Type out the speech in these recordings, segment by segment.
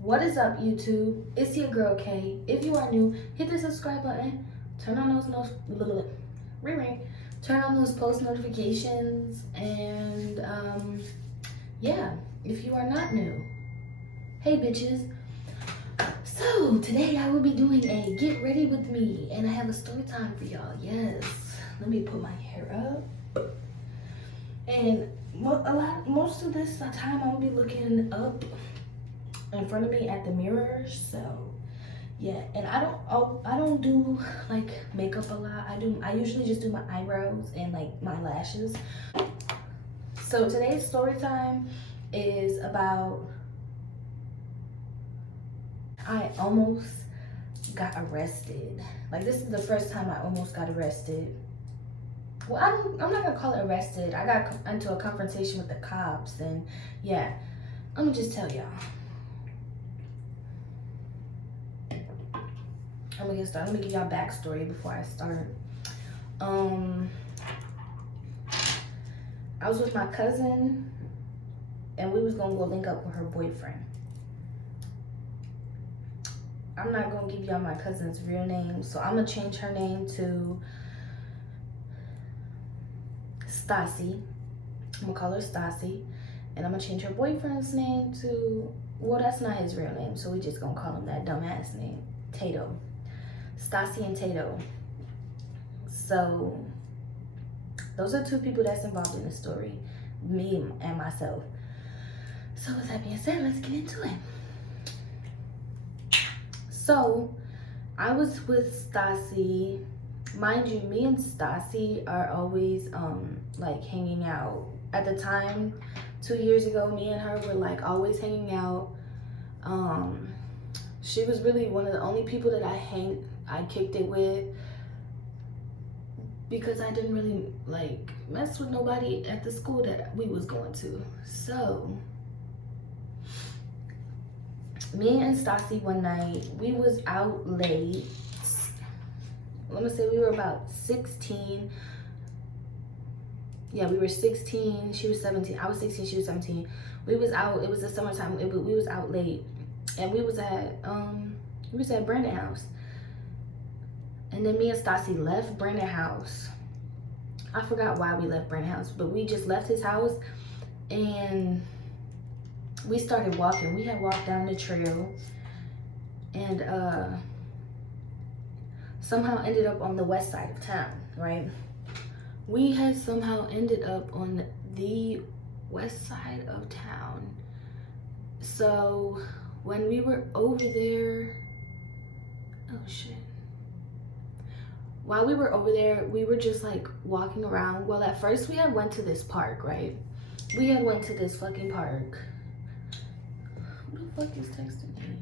What is up, YouTube? It's your girl Kay. If you are new, hit the subscribe button. Turn on turn on those post notifications, and yeah. If you are not new, hey bitches. So today I will be doing a get ready with me, and I have a story time for y'all. Yes. Let me put my hair up. And most of this time I'm gonna be looking up in front of me at the mirror. So yeah, and I don't do like makeup a lot. I usually just do my eyebrows and like my lashes. So today's story time is about I almost got arrested. Like, this is the first time I almost got arrested. Well, I'm not gonna call it arrested. I got into a confrontation with the cops, and yeah, I'm gonna just tell y'all. I'm gonna get started. I'm gonna give y'all backstory before I start. I was with my cousin, and we was gonna go link up with her boyfriend. I'm not gonna give y'all my cousin's real name, so I'm gonna change her name to Stassi. I'm gonna call her Stassi, and I'm gonna change her boyfriend's name to, well, that's not his real name, so we just gonna call him that dumbass name, Tato. Stassi and Tato. So those are two people that's involved in the story, me and myself. So with that being said, let's get into it. So I was with Stassi. Mind you, me and Stassi are always like hanging out. At the time, 2 years ago, me and her were like always hanging out. She was really one of the only people that I kicked it with, because I didn't really like mess with nobody at the school that we was going to. So me and Stassi one night, we was out late. Let me say we were about 16. Yeah, we were 16. She was 17. I was 16. She was 17. We was out. It was the summertime. We was out late, and we was at Brandon house. And then me and Stassi left Brandon house. I forgot why we left Brandon house, but we just left his house, and we started walking. We had walked down the trail, and somehow ended up on the west side of town, right? We had somehow ended up on the west side of town. So when we were over there, oh shit. While we were over there, we were just like walking around. Well, at first we had went to this park, right? We had went to this fucking park. Who the fuck is texting me?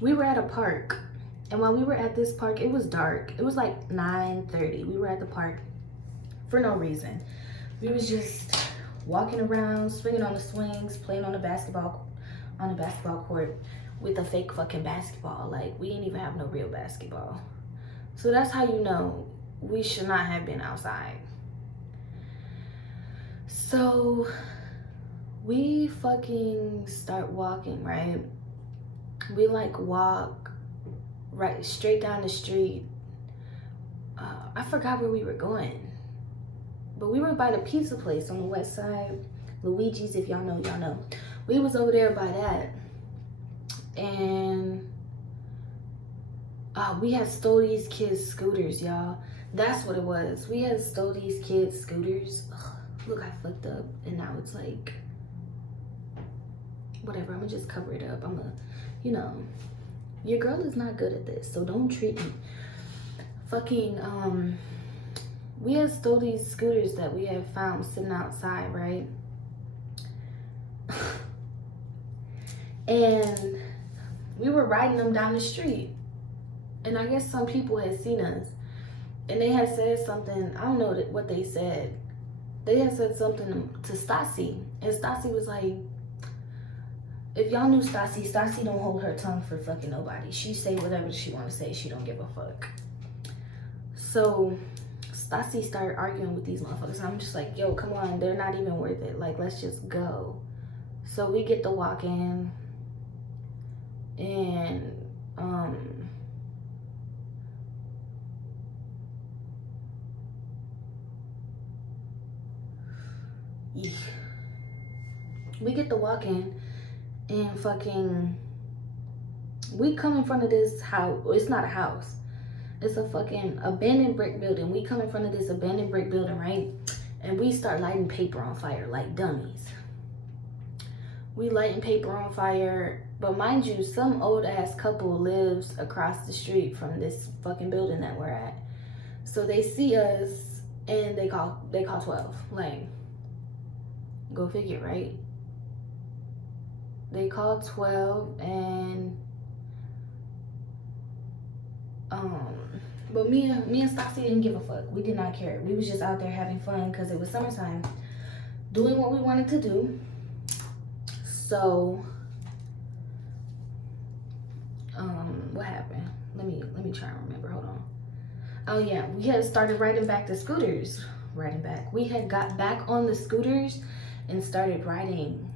We were at a park, and while we were at this park, it was dark. It was like 9:30. We were at the park for no reason. We was just walking around, swinging on the swings, playing on the basketball court with a fake fucking basketball. Like, we didn't even have no real basketball. So that's how you know we should not have been outside. So we fucking start walking, right? We like walk right straight down the street. I forgot where we were going, but we were by the pizza place on the west side, Luigi's. If y'all know, y'all know. We was over there by that, and we had stole these kids' scooters, y'all. That's what it was. We had stole these kids' scooters. Ugh, look, I fucked up, and now it's like, whatever. I'm gonna just cover it up. I'm gonna, you know, your girl is not good at this, so don't treat me. Fucking, we had stole these scooters that we had found sitting outside, right? And we were riding them down the street. And I guess some people had seen us. And they had said something, I don't know what they said. They had said something to Stassi. And Stassi was like, If y'all knew Stassi, Stassi don't hold her tongue for fucking nobody. She say whatever she want to say. She don't give a fuck. So Stassi started arguing with these motherfuckers. And I'm just like, yo, come on. They're not even worth it. Like, let's just go. So we get to walk in. And, we get to walk in. And fucking, we come in front of this house. It's not a house. It's a fucking abandoned brick building. We come in front of this abandoned brick building, right? And we start lighting paper on fire like dummies. We lighting paper on fire. But mind you, some old ass couple lives across the street from this fucking building that we're at. So they see us and they call 12. Like, go figure, right? They called 12 and but me and Stassi didn't give a fuck. We did not care. We was just out there having fun because it was summertime, doing what we wanted to do. So what happened? Let me try and remember. Hold on. Oh yeah, we had started riding back the scooters. We had got back on the scooters and started riding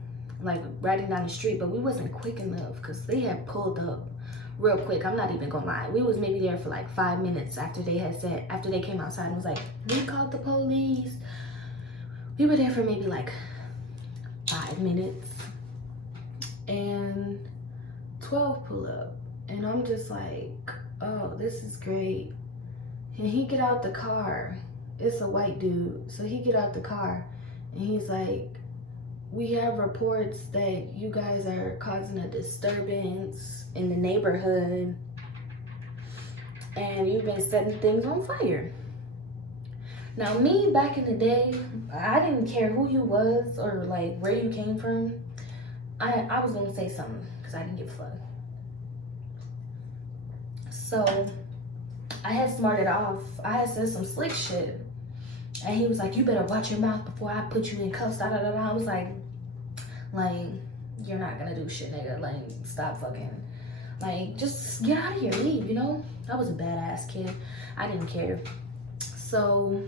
down the street, but we wasn't quick enough because they had pulled up real quick. I'm not even gonna lie. We was maybe there for like 5 minutes after they came outside and was like, we called the police. We were there for maybe like 5 minutes and 12 pull up. And I'm just like, oh, this is great. And he get out the car. It's a white dude. So he get out the car and he's like, we have reports that you guys are causing a disturbance in the neighborhood and you've been setting things on fire. Now me, back in the day, I didn't care who you was or like where you came from. I was gonna say something because I didn't give a fuck. So I had smarted off. I had said some slick shit. And he was like, you better watch your mouth before I put you in cuffs. Da, da, da, da. I was like, you're not gonna do shit, nigga. Like, stop fucking. Like, just get out of here, leave, you know? I was a badass kid. I didn't care. So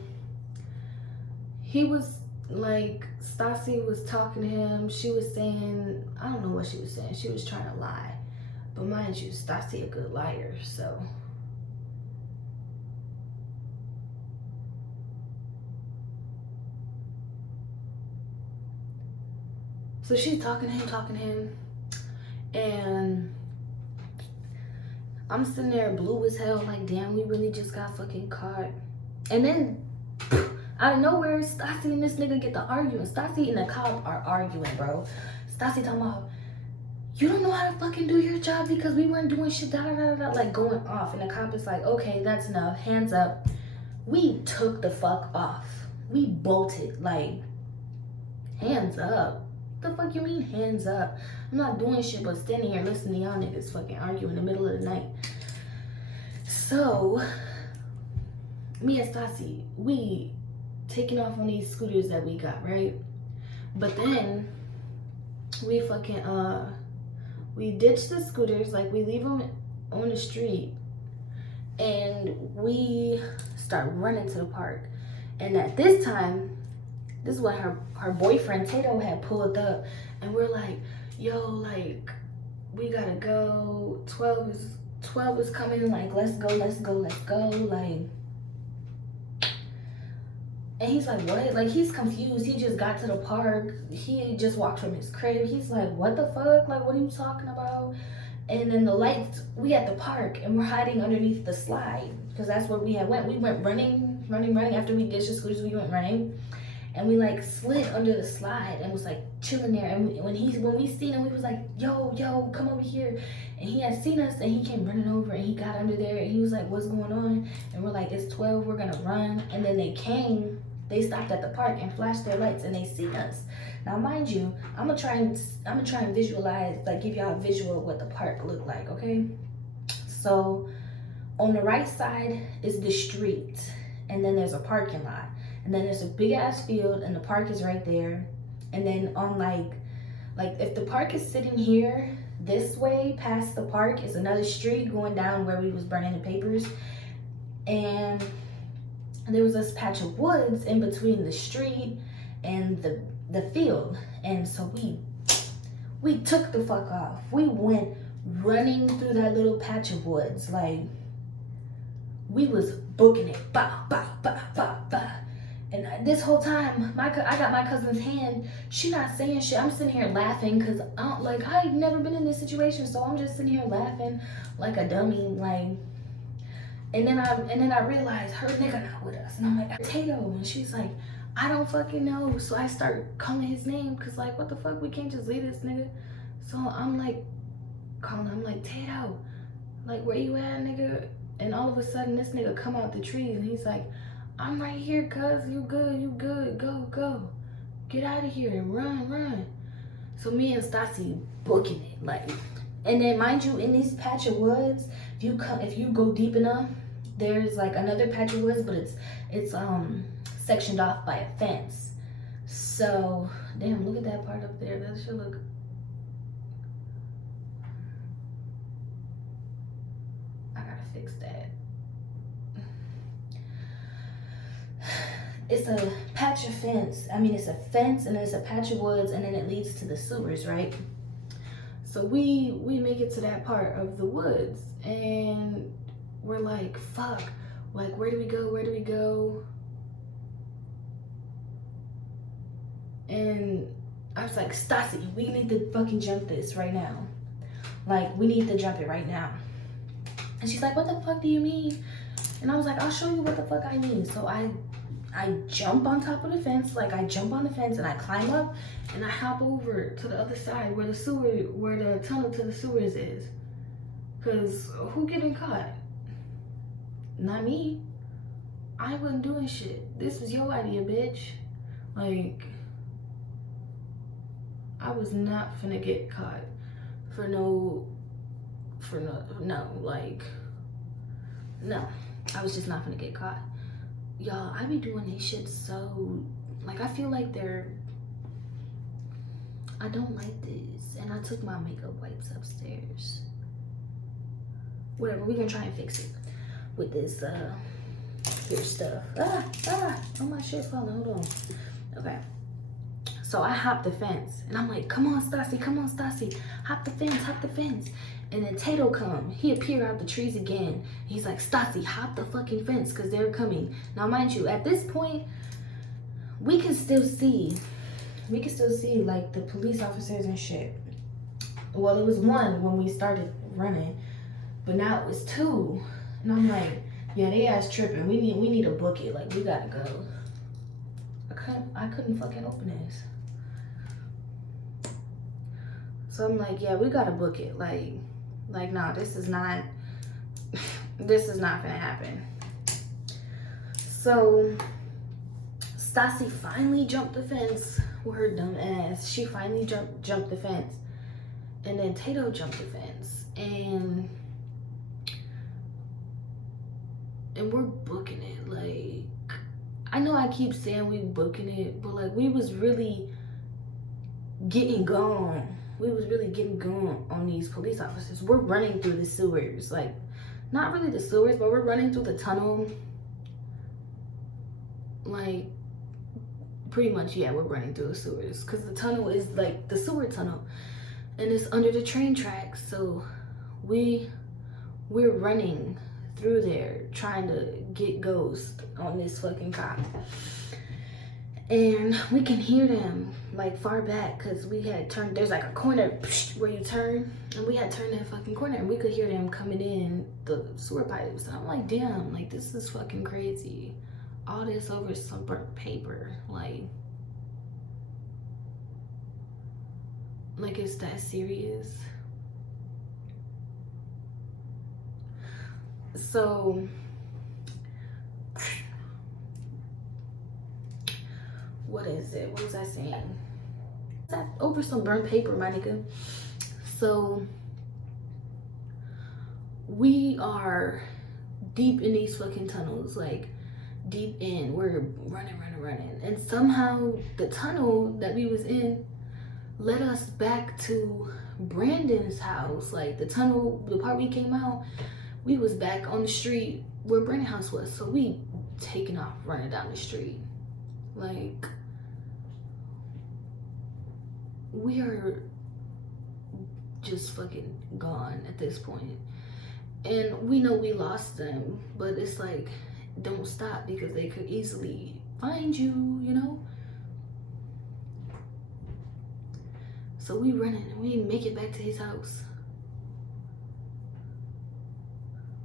he was like, Stassi was talking to him. She was saying, I don't know what she was saying. She was trying to lie. But mind you, Stassi a good liar, so. So she's talking to him, and I'm sitting there blue as hell, like, damn, we really just got fucking caught. And then, out of nowhere, Stassi and this nigga get to arguing. Stassi and the cop are arguing, bro. Stassi talking about, you don't know how to fucking do your job because we weren't doing shit, da da da da, like going off. And the cop is like, okay, that's enough, hands up. We took the fuck off. We bolted, like, hands up. The fuck you mean hands up? I'm not doing shit but standing here listening to y'all niggas fucking argue in the middle of the night. So me and Stassi, we taking off on these scooters that we got, right? But then we fucking we ditch the scooters, like we leave them on the street and we start running to the park. And at this time, this is when her boyfriend Tato had pulled up, and we're like, yo, like, we gotta go. 12 is coming, like, let's go, like. And he's like, what? Like, he's confused. He just got to the park. He just walked from his crib. He's like, what the fuck? Like, what are you talking about? And then the lights, we at the park, and we're hiding underneath the slide, because that's where we had went. We went running. After we ditched the scooters, we went running. And we like slid under the slide and was like chilling there. And when we seen him, we was like, yo, come over here. And he had seen us and he came running over and he got under there and he was like, what's going on? And we're like, it's 12, we're gonna run. And then they stopped at the park and flashed their lights and they seen us. Now, mind you, I'm gonna try and visualize, like give y'all a visual of what the park looked like, okay? So on the right side is the street and then there's a parking lot. And then there's a big ass field and the park is right there. And then on like Like if the park is sitting here, this way past the park is another street going down where we was burning the papers. And there was this patch of woods in between the street and the field. And so we took the fuck off. We went running through that little patch of woods. Like, we was booking it. Bah, bah, bah, bah, bah. And this whole time, I got my cousin's hand. She not saying shit. I'm sitting here laughing because I've never been in this situation. So I'm just sitting here laughing like a dummy. Like, and then I realized her nigga not with us. And I'm like, Tato. And she's like, I don't fucking know. So I start calling his name because like, what the fuck? We can't just leave this nigga. So I'm like, I'm like, Tato, like, where you at, nigga? And all of a sudden, this nigga come out the trees and he's like, I'm right here, cuz. You good. Go. Get out of here and run. So me and Stassi booking it, like. And then mind you, in these patch of woods, if you go deep enough, there's like another patch of woods, but it's sectioned off by a fence. So damn, look at that part up there. That should look. I gotta fix that. It's a patch of fence. I mean, it's a fence and it's a patch of woods, and then it leads to the sewers, right? So we make it to that part of the woods, and we're like, fuck, like, where do we go? And I was like, Stassi, we need to fucking jump this right now. Like, we need to jump it right now. And she's like, what the fuck do you mean? And I was like, I'll show you what the fuck I mean. So I jump on top of the fence, like I jump on the fence and I climb up and I hop over to the other side where the tunnel to the sewers is. Cause who getting caught? Not me. I wasn't doing shit. This was your idea, bitch. Like, I was not finna get caught for no, like, no. I was just not finna get caught. Y'all, I be doing this shit so, like, I feel like I don't like this. And I took my makeup wipes upstairs. Whatever, we gonna try and fix it with this, here stuff. Oh, my shit's falling, hold on. Okay. So I hopped the fence and I'm like, come on, Stassi, hop the fence. And then Tato come, he appeared out the trees again. He's like, Stassi, hop the fucking fence because they're coming. Now, mind you, at this point, we can still see like the police officers and shit. Well, it was one when we started running, but now it was two. And I'm like, yeah, they ass tripping. We need to book it. Like, we gotta go. I couldn't fucking open this. So I'm like, yeah, we gotta book it. Like, no, this is not gonna happen. So Stassi finally jumped the fence with her dumb ass. She finally jumped the fence. And then Tato jumped the fence. And we're booking it. Like, I know I keep saying we booking it, but like, we was really getting gone. We was really getting gone on these police officers. We're running through the sewers. Like, not really the sewers, but we're running through the tunnel. Like, pretty much, yeah, we're running through the sewers. Because the tunnel is like the sewer tunnel. And it's under the train tracks. So we're running through there trying to get Ghost on this fucking cop. And we can hear them like far back because we had turned, there's like a corner where you turn, and we had turned that fucking corner and we could hear them coming in the sewer pipes. And I'm like, damn, like, this is fucking crazy. All this over some burnt paper. Like it's that serious. So what is it? What was I saying? That over some burnt paper, my nigga. So we are deep in these fucking tunnels, like deep in. We're running. And somehow the tunnel that we was in led us back to Brandon's house. Like the tunnel, the part we came out, we was back on the street where Brandon's house was. So we taking off running down the street. Like, we are just fucking gone at this point. And we know we lost them, but it's like, don't stop, because they could easily find you, you know? So we running and we make it back to his house.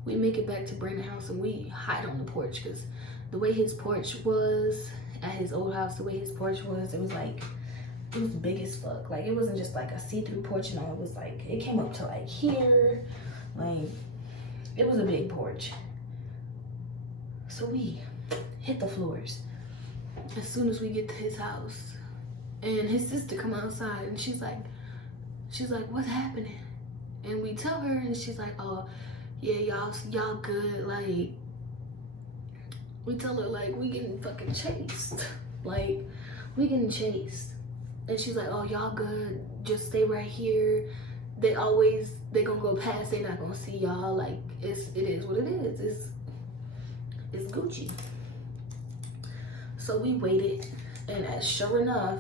We make it back to Brandon's house and we hide on the porch, because the way his porch was at his old house, the way his porch was, it was like, it was big as fuck. Like, it wasn't just like a see-through porch, you know, it was like, it came up to like here. Like, it was a big porch. So we hit the floors as soon as we get to his house. And his sister come outside and she's like, what's happening? And we tell her and she's like, oh, yeah, y'all good. Like, we tell her, like, we getting fucking chased. Like, we getting chased. And she's like, oh, y'all good. Just stay right here. They gonna go past. They not gonna see y'all. Like, it is what it is. It's Gucci. So we waited. And as sure enough,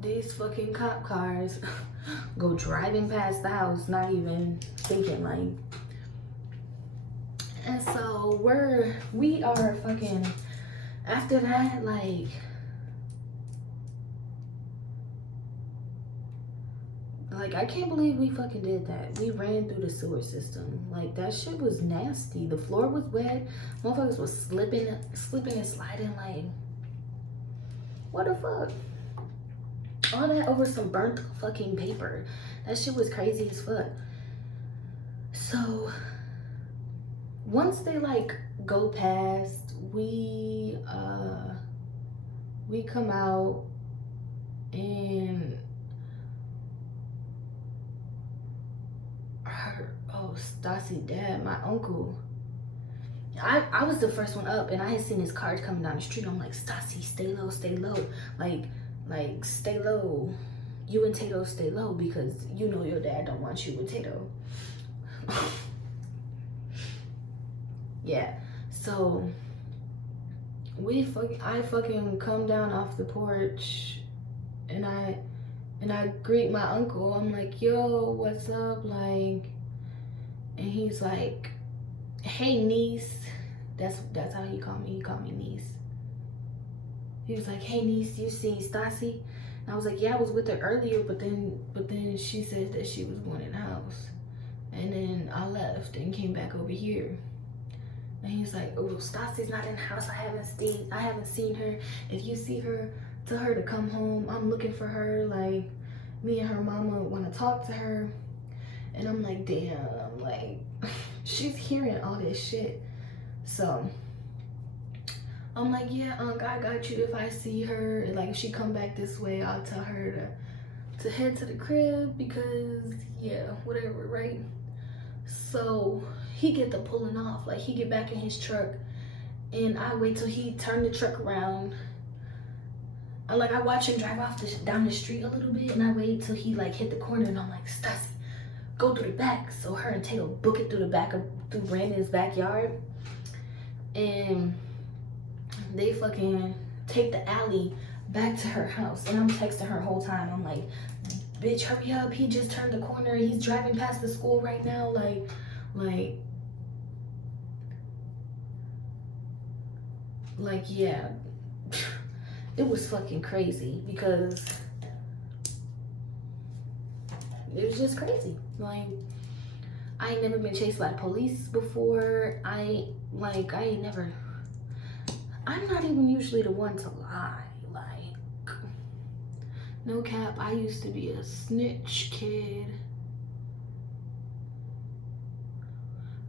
these fucking cop cars go driving past the house, not even thinking, like. And so we are fucking, after that, like I can't believe we fucking did that. We ran through the sewer system. Like, that shit was nasty. The floor was wet. Motherfuckers was slipping and sliding. Like, what the fuck? All that over some burnt fucking paper. That shit was crazy as fuck. So once they like go past, we come out and Stassi dad, my uncle, I was the first one up and I had seen his cars coming down the street. I'm like, Stassi, stay low, like stay low. You and Tato stay low, because you know your dad don't want you with Tato. Yeah, so I fucking come down off the porch and I greet my uncle. I'm like, yo, what's up? Like, and he's like, hey, niece. That's how he called me. He called me niece. He was like, hey, niece, you seen Stassi? And I was like, yeah, I was with her earlier, but then she said that she was going in the house. And then I left and came back over here. And he's like, oh, Stassi's not in the house. I haven't seen her. If you see her, tell her to come home. I'm looking for her. Like, me and her mama want to talk to her. And I'm like, damn, like, she's hearing all this shit. So I'm like, yeah, I got you. If I see her, like, if she come back this way, I'll tell her to head to the crib, because, yeah, whatever, right? So he get the pulling off. Like, he get back in his truck, and I wait till he turn the truck around. I watch him drive off down the street a little bit, and I wait till he, like, hit the corner, and I'm like, Stassi, go through the back. So her and Tato book it through Brandon's backyard. And they fucking take the alley back to her house. And I'm texting her whole time. I'm like, bitch, hurry up. He just turned the corner. He's driving past the school right now. Like, yeah. It was fucking crazy, because it was just crazy. Like, I ain't never been chased by the police before. I'm not even usually the one to lie. Like, no cap, I used to be a snitch kid.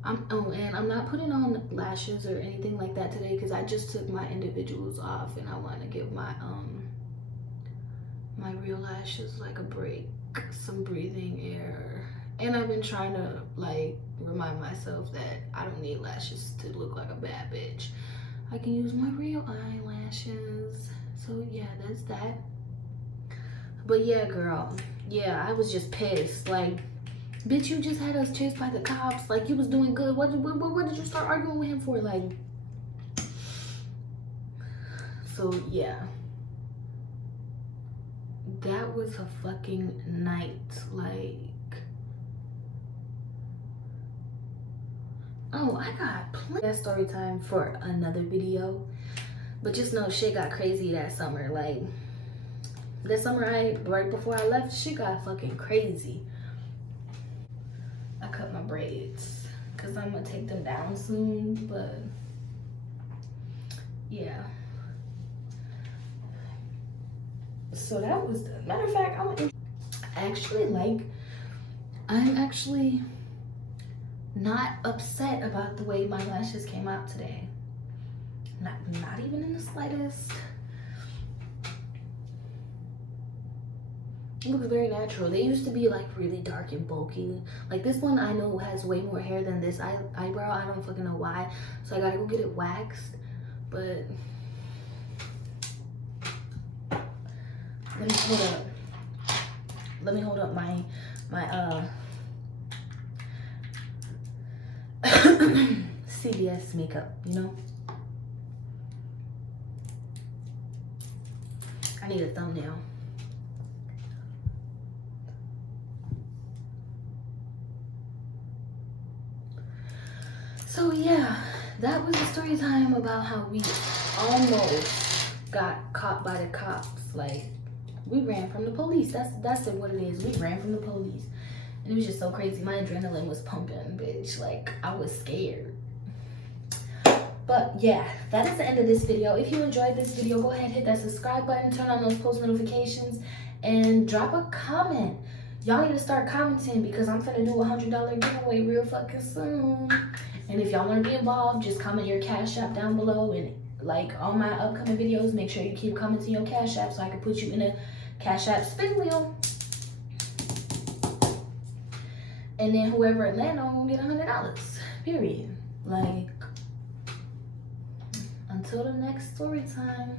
And I'm not putting on lashes or anything like that today, because I just took my individuals off and I want to give my my real lashes like a break, some breathing air. And I've been trying to, like, remind myself that I don't need lashes to look like a bad bitch. I can use my real eyelashes. So yeah, that's that. But yeah, girl. Yeah, I was just pissed. Like, bitch, you just had us chased by the cops. Like, you was doing good. What did you start arguing with him for? Like, so yeah. That was a fucking night. Like, oh, I got plenty. That's story time for another video. But just know shit got crazy that summer. Like, that summer, right before I left, shit got fucking crazy. I cut my braids because I'm gonna take them down soon. But yeah. So that was the matter of fact. I'm actually not upset about the way my lashes came out today. Not even in the slightest. It looks very natural. They used to be like really dark and bulky. Like this one I know has way more hair than this eyebrow. I don't fucking know why. So I gotta go get it waxed. But let me hold up my CVS makeup, you know? I need a thumbnail. So yeah, that was the story time about how we almost got caught by the cops. Like, we ran from the police. That's what it is. We ran from the police. And it was just so crazy. My adrenaline was pumping, bitch. Like, I was scared. But yeah, that is the end of this video. If you enjoyed this video, go ahead, hit that subscribe button, turn on those post notifications, and drop a comment. Y'all need to start commenting because I'm finna do a $100 giveaway real fucking soon. And if y'all want to be involved, just comment your Cash App down below. And like all my upcoming videos, make sure you keep commenting your Cash App so I can put you in a Cash App spin wheel. And then whoever it land on will get $100. Period. Like, until the next story time.